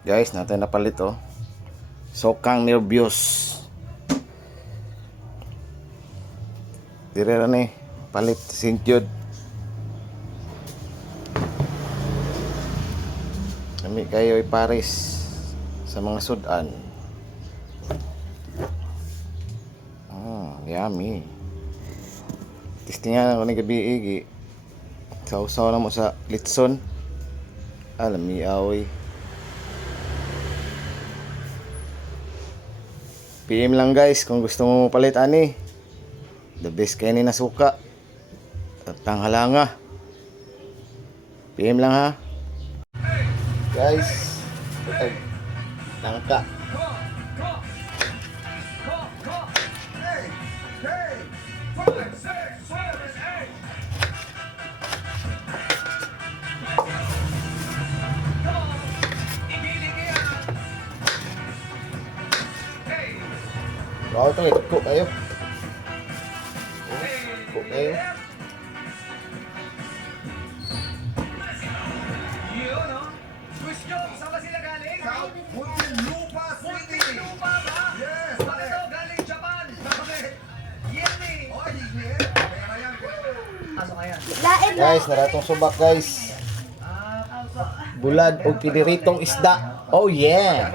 Guys, natin napalit oh. Sokang nervyos. Dire ra ni palit sintyod. Kami kayo Paris sa mga sudan. Yummy. Testingan ako ni gabi igi. Sausaw na mo sa litson. Alam mi aoy. PM lang guys kung gusto mo palit ani. The best kay ni na suka. At tanghalanga. PM lang ha. Guys, tangka. Wow, ito cook kayo. Cook kayo. Guys, naratong subak guys. Bulad o piniritong isda. Oh yeah.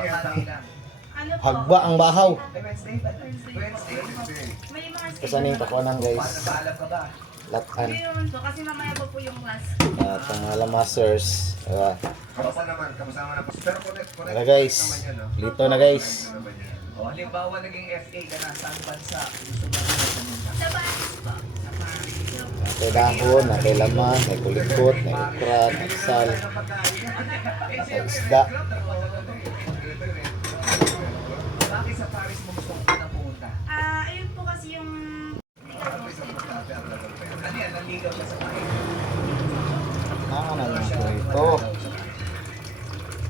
Hagba ang bahaw. Kasaning pakuanan guys. Latan. Kasi mamaya po po yung class. At ang mga masters. Kamusta naman? Kamusta naman? Pero connect Wala guys. Lito na guys. O, halimbawa naging FA ka na sa bansa. Sa Paris po. May dahon, may laman, may kulikot, may okra, may sal, may isda. Bakit sa Paris mo gusto kong napunta? Ayun po kasi yung Ano yan? Nanligaw siya sa Paris. Naka na lang ito. Ito.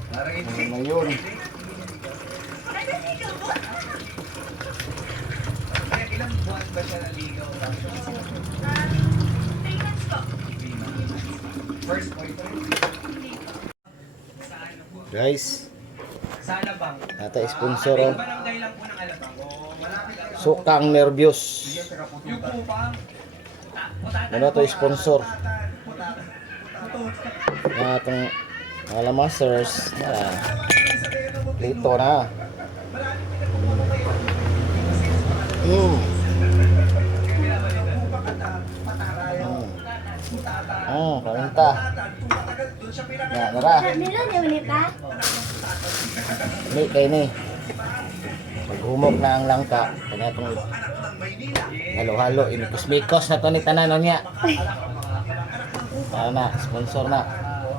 Parang Ano na yun? Kaya ilang buwan ba siya nanligaw? 3 months po. First boyfriend? Guys, Sa Alabang. nata sponsor oh. Ba nang dahilan po ng Alabang? O malapit lang. Sukang nervyos. Yung po pa. Ano to sponsor? Na itong mga masters na lito na. Paminta. Ya, nara. Nila niya manita? Ni kay ni. Maghumok na ang langka. Kanya itong halo-halo. Inikos-mikos na to ni tanan niya. Para na, sponsor na.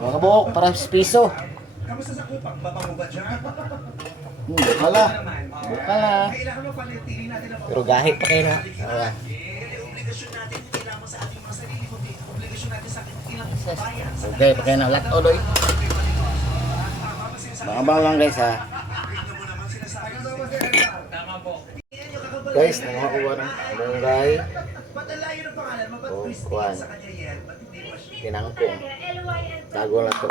Mga buhok, para piso. Kamusta sa Kupang? Babango ba dyan? Bukala. Bukala. Kailangan mo palitinin natin ang Pero gahit pa kayo na. Awa. obligasyon natin hindi lamang sa ating mga sarili, kundi obligasyon natin sa ating ilang bayan. Okay, pa kayo na. Lat odoy. Maabang lang guys ha. Tama po. Guys, nakakuha ng barangay. Patalayo ng pangalan mo, ba't Oh, Christine kuwan. sa kanya yan? Ba't hindi mo siya? Tinangkong. LYN po. Tago na to.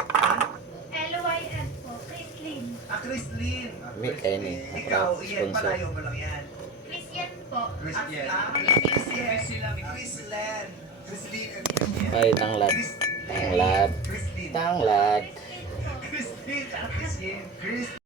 LYN po. Chrislyn. Christine. Mi kayo ni. Ikaw, yan, Sponsor. palayo mo lang yan. Christian po. Christian. Christian. Christine and Christian. Ay, tanglad. Tanglad. Christine. Tanglad. Christine. Christine. Christine.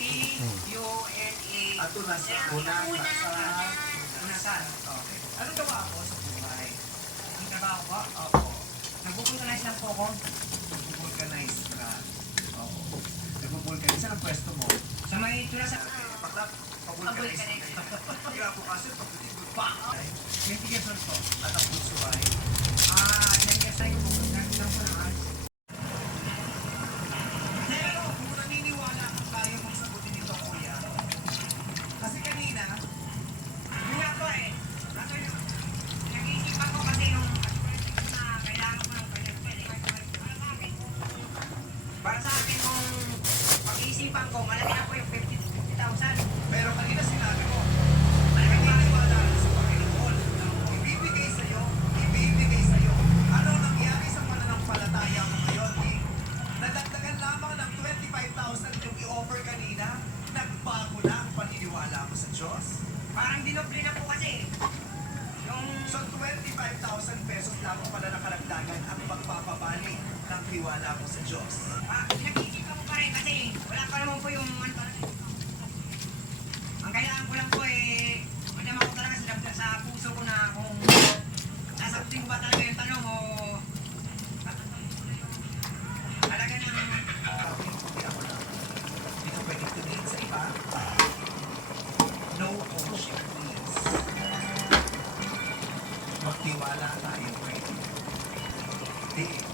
T-U-N-A. Tunasan. Okay. Anong gawa ko sa buhay? Ang trabaho ko? Opo. Nag-vulcanize lang po ako. Nag-vulcanize ka. Oo. Nag-vulcanize. Saan ang pwesto mo? Sa may Tunasan. bakla, pabulkanis. Kaya po kasi, pagkutid, pa! 20 years old po. At ang puso ay, Ilang years tayo po. Nagsilang po ng ads. pero kung naniniwala kung kaya mong sagutin ito, kuya, kasi kanina, Yun nga po eh. Kaso yun, nag-iisipan ko kasi nung na kailangan ko ng para sa akin kung pag-iisipan ko, malaki na po yung 50,000. pero kanina sinabi mo, Malaking bagay. naniniwala ka sa Panginoon, ibibigay sa'yo. Ano nangyari sa pananampalataya mo ngayon, eh? Nadagdagan lamang ng 25,000 yung i-offer kanina, nagbago na ang paniniwala mo sa Diyos. Parang dinoble na po kasi. Yung So 25,000 pesos lamang pala nakalagdagan ang pagpapabalik ng tiwala mo sa Diyos. pinag-iisipan ko pa rin kasi wala pa naman po yung ang kailangan ko lang po eh madama ko talaga sa puso ko na kung sasagutin ko ba talaga yung tanong o talaga ng Hindi ako lang. Hindi ka pwedeng tumingin sa iba. No ownership, please. Magtiwala tayo, pwede. Hindi.